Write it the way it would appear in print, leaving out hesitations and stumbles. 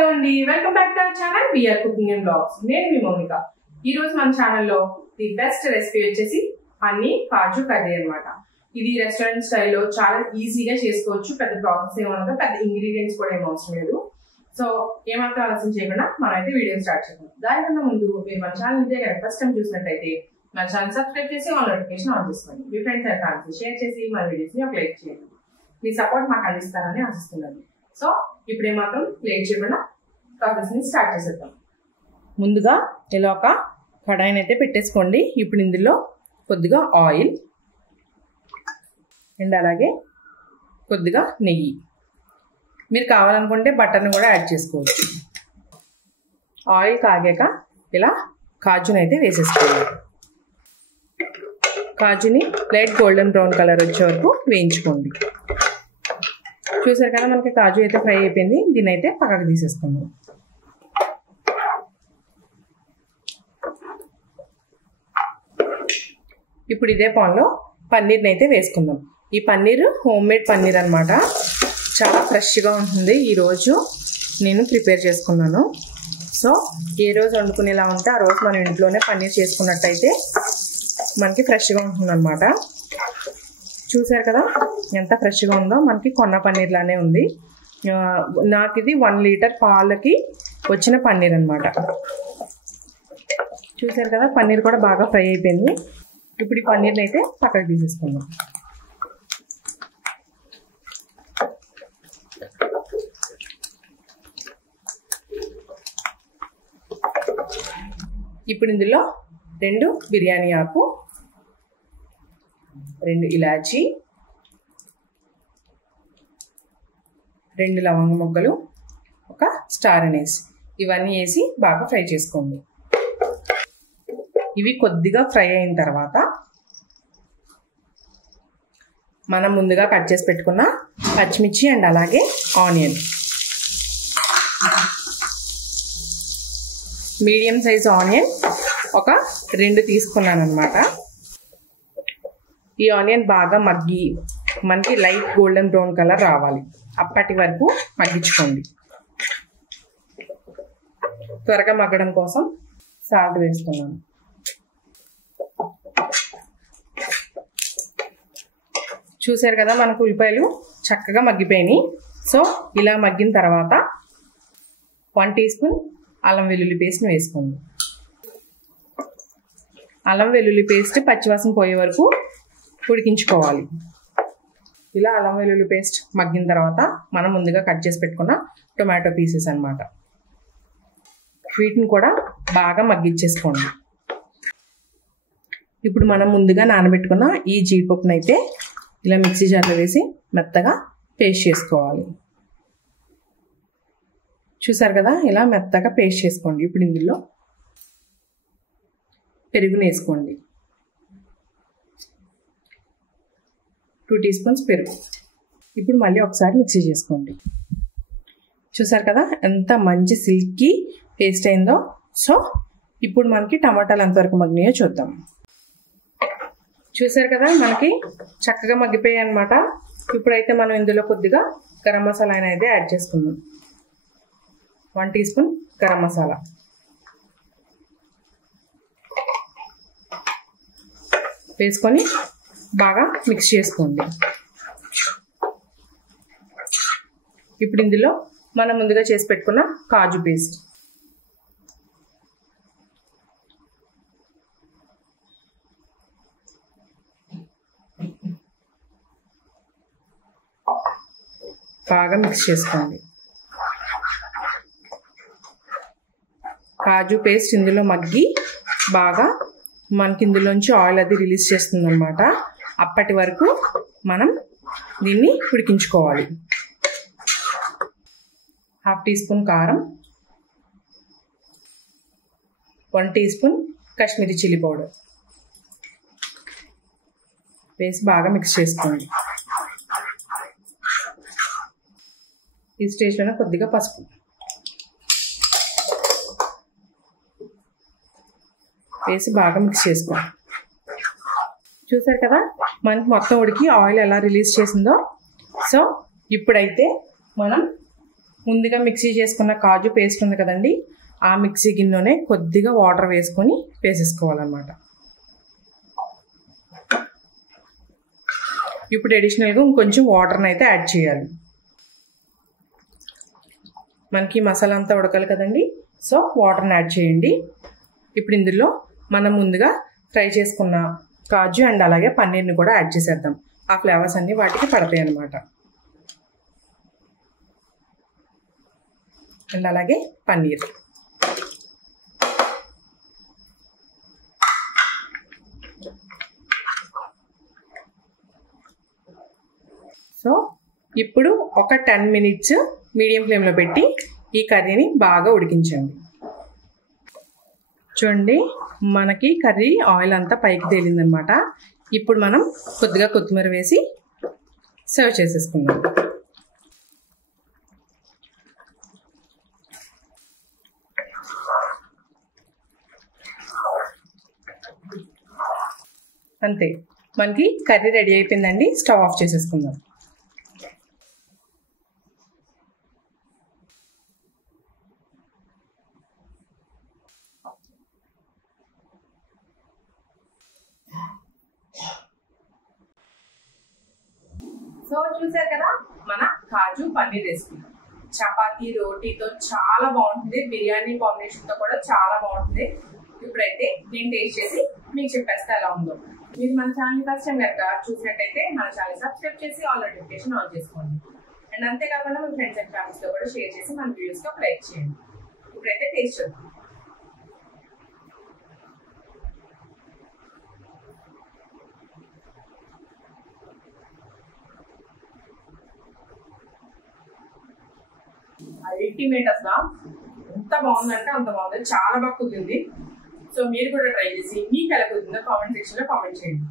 Hello అండి, welcome back to our channel VR cooking and vlogs. నేను మీ మౌనిక. ఈ రోజు మన ఛానల్లో ది బెస్ట్ రెసిపీ వచ్చేసి పన్నీర్ కాజు కర్రీ అనమాట. ఇది రెస్టారెంట్ స్టైల్లో చాలా ఈజీగా చేసుకోవచ్చు. పెద్ద ప్రాసెస్ ఏమన్నా, పెద్ద ఇంగ్రీడియంట్స్ కూడా ఏం అవసరం లేదు. సో ఏమాత్రం ఆలస్యం చేయకుండా మనం అయితే వీడియో స్టార్ట్ చేద్దాం. దానికన్నా ముందు మీరు మన ఛానల్ ఇదే కనుక ఫస్ట్ టైం చూసినట్టయితే మన ఛానల్ సబ్స్క్రైబ్ చేసి ఆల్ నోటిఫికేషన్ ఆన్ చేసుకోండి. మీ ఫ్రెండ్స్ అండ్ ఫ్యామిలీ షేర్ చేసి మన వీడియోస్ని ఒక లైక్ చేయండి. మీ సపోర్ట్ మాకు అందిస్తారని ఆశిస్తున్నాను. సో ఇప్పుడు ఏమాత్రం లేట్ చేయకుండా ప్రాసెస్ని స్టార్ట్ చేసేద్దాం. ముందుగా ఇలా ఒక కడాయిని అయితే పెట్టేసుకోండి. ఇప్పుడు ఇందులో కొద్దిగా ఆయిల్ అండ్ అలాగే కొద్దిగా నెయ్యి, మీరు కావాలనుకుంటే బటర్ని కూడా యాడ్ చేసుకోవచ్చు. ఆయిల్ కాగాక ఇలా కాజుని అయితే వేసేసుకోండి. కాజుని లైట్ గోల్డెన్ బ్రౌన్ కలర్ వచ్చే వరకు వేయించుకోండి. చూసారు కదా, మనకి కాజు అయితే ఫ్రై అయిపోయింది. దీన్ని అయితే పక్కకు తీసేసుకుందాం. ఇప్పుడు ఇదే పాన్లో పన్నీర్ని అయితే వేసుకుందాం. ఈ పన్నీర్ హోమ్ మేడ్ పన్నీర్ అనమాట. చాలా ఫ్రెష్గా ఉంటుంది. ఈరోజు నేను ప్రిపేర్ చేసుకున్నాను. సో ఏ రోజు వండుకునేలా ఉంటే ఆ రోజు మనం ఇంట్లోనే పన్నీర్ చేసుకున్నట్టయితే మనకి ఫ్రెష్గా ఉంటుంది అనమాట. చూసారు కదా ఎంత ఫ్రెష్గా ఉందో, మనకి కొన్న పన్నీర్ లానే ఉంది. నాకు ఇది 1 లీటర్ పాలకి వచ్చిన పన్నీర్ అనమాట. చూసారు కదా, పన్నీర్ కూడా బాగా ఫ్రై అయిపోయింది. ఇప్పుడు ఈ పన్నీర్ని అయితే పక్కకు తీసేసుకుందాం. ఇప్పుడు ఇందులో 2 బిర్యానీ ఆకు, 2 ఇలాచీ, 2 లవంగ మొగ్గలు, ఒక స్టార్ అనీస్, ఇవన్నీ వేసి బాగా ఫ్రై చేసుకోండి. ఇవి కొద్దిగా ఫ్రై అయిన తర్వాత మనం ముందుగా కట్ చేసి పెట్టుకున్న పచ్చిమిర్చి అండ్ అలాగే ఆనియన్, మీడియం సైజ్ ఆనియన్ ఒక 2 తీసుకున్నాను అనమాట. ఈ ఆనియన్ బాగా మగ్గి మనకి లైట్ గోల్డెన్ బ్రౌన్ కలర్ రావాలి. అప్పటి వరకు మగ్గించుకోండి. త్వరగా మగ్గడం కోసం సాల్ట్ వేస్తున్నాను. చూసారు కదా, మనకు ఉల్లిపాయలు చక్కగా మగ్గిపోయినాయి. సో ఇలా మగ్గిన తర్వాత 1 టీ స్పూన్ అల్లం వెల్లుల్లి పేస్ట్ని వేసుకోండి. అల్లం వెల్లుల్లి పేస్ట్ పచ్చివాసన పోయే వరకు ఉడికించుకోవాలి. ఇలా అల్లం వెల్లుల్లి పేస్ట్ మగ్గిన తర్వాత మనం ముందుగా కట్ చేసి పెట్టుకున్న టొమాటో పీసెస్ అన్నమాట, వీటిని కూడా బాగా మగ్గించేసుకోండి. ఇప్పుడు మనం ముందుగా నానబెట్టుకున్న ఈ జీడిపప్పును అయితే ఇలా మిక్సీ జార్లో వేసి మెత్తగా పేస్ట్ చేసుకోవాలి. చూసారు కదా, ఇలా మెత్తగా పేస్ట్ చేసుకోండి. ఇప్పుడు ఇందులో పెరుగుని వేసుకోండి. 2 టీ స్పూన్స్ పెరుగు. ఇప్పుడు మళ్ళీ ఒకసారి మిక్సీ చేసుకోండి. చూసారు కదా ఎంత మంచి సిల్కీ పేస్ట్ అయిందో. సో ఇప్పుడు మనకి టమాటాలు ఎంతవరకు మగ్గినాయో చూద్దాం. చూసారు కదా, మనకి చక్కగా మగ్గిపోయాయి అనమాట. ఇప్పుడైతే మనం ఇందులో కొద్దిగా గరం మసాలా అయితే యాడ్ చేసుకుందాం. 1 టీ స్పూన్ గరం మసాలా, వేసుకొని బాగా మిక్స్ చేసుకోండి. ఇప్పుడు ఇందులో మనం ముందుగా చేసి పెట్టుకున్న కాజు పేస్ట్, బాగా మిక్స్ చేసుకోండి. కాజు పేస్ట్ ఇందులో మగ్గి బాగా మనకి ఇందులోంచి ఆయిల్ అది రిలీజ్ చేస్తుంది అనమాట. అప్పటి వరకు మనం దీన్ని ఉడికించుకోవాలి. 1/2 టీ స్పూన్ కారం, 1 teaspoon Kashmiri chilli powder వేసి బాగా మిక్స్ చేసుకోండి. ఈ స్టేజ్లోనే కొద్దిగా పసుపు వేసి బాగా మిక్స్ చేసుకోండి. చూసారు కదా, మనకి మొత్తం ఉడికి ఆయిల్ ఎలా రిలీజ్ చేసిందో. సో ఇప్పుడైతే మనం ముందుగా మిక్సీ చేసుకున్న కాజు పేస్ట్ ఉంది కదండి, ఆ మిక్సీ గిన్నెలోనే కొద్దిగా వాటర్ వేసుకొని వేసేసుకోవాలన్నమాట. ఇప్పుడు అడిషనల్గా ఇంకొంచెం వాటర్ని అయితే యాడ్ చేయాలి. మనకి మసాలా అంతా ఉడకాలి కదండి, సో వాటర్ని యాడ్ చేయండి. ఇప్పుడు ఇందులో మనం ముందుగా ఫ్రై చేసుకున్న కాజు అండ్ అలాగే పన్నీర్ని కూడా యాడ్ చేసేద్దాం. ఆ ఫ్లేవర్స్ అన్నీ వాటికి పడతాయి అన్నమాట. అండ్ అలాగే పన్నీర్. సో ఇప్పుడు ఒక 10 minutes మీడియం ఫ్లేమ్లో పెట్టి ఈ కర్రీని బాగా ఉడికించండి. చూడండి, మనకి కర్రీ ఆయిల్ అంతా పైకి తేలిందనమాట. ఇప్పుడు మనం కొద్దిగా కొత్తిమీర వేసి సర్వ్ చేసేసుకుందాం. అంతే, మనకి కర్రీ రెడీ అయిపోయిందండి. స్టవ్ ఆఫ్ చేసేసుకుందాం. సో చూసారు కదా మన కాజు పన్నీర్ రెసిపీ. చపాతీ రోటీతో చాలా బాగుంటుంది, బిర్యానీ కాంబినేషన్తో కూడా చాలా బాగుంటుంది. ఇప్పుడైతే నేను టేస్ట్ చేసి మీకు చెప్పేస్తే ఎలా ఉందో. మీరు మన ఛానల్ ఫస్ట్ టైం కనుక చూసినట్టయితే మన ఛానల్ సబ్స్క్రైబ్ చేసి ఆల్ నోటిఫికేషన్ ఆన్ చేసుకోండి. అండ్ అంతేకాకుండా మీ ఫ్రెండ్స్ అండ్ ఫ్యామిలీస్తో కూడా షేర్ చేసి మన వీడియోస్కి ఒక లైక్ చేయండి. ఇప్పుడైతే టేస్ట్ చేద్దాం. అల్టిమేట్, అసలు ఎంత బాగుందంటే అంత బాగుంది, చాలా బాగా కుదిరింది. సో మీరు కూడా ట్రై చేసి మీకు ఎలా కుదిరిందో కామెంట్ సెక్షన్లో కామెంట్ చేయండి.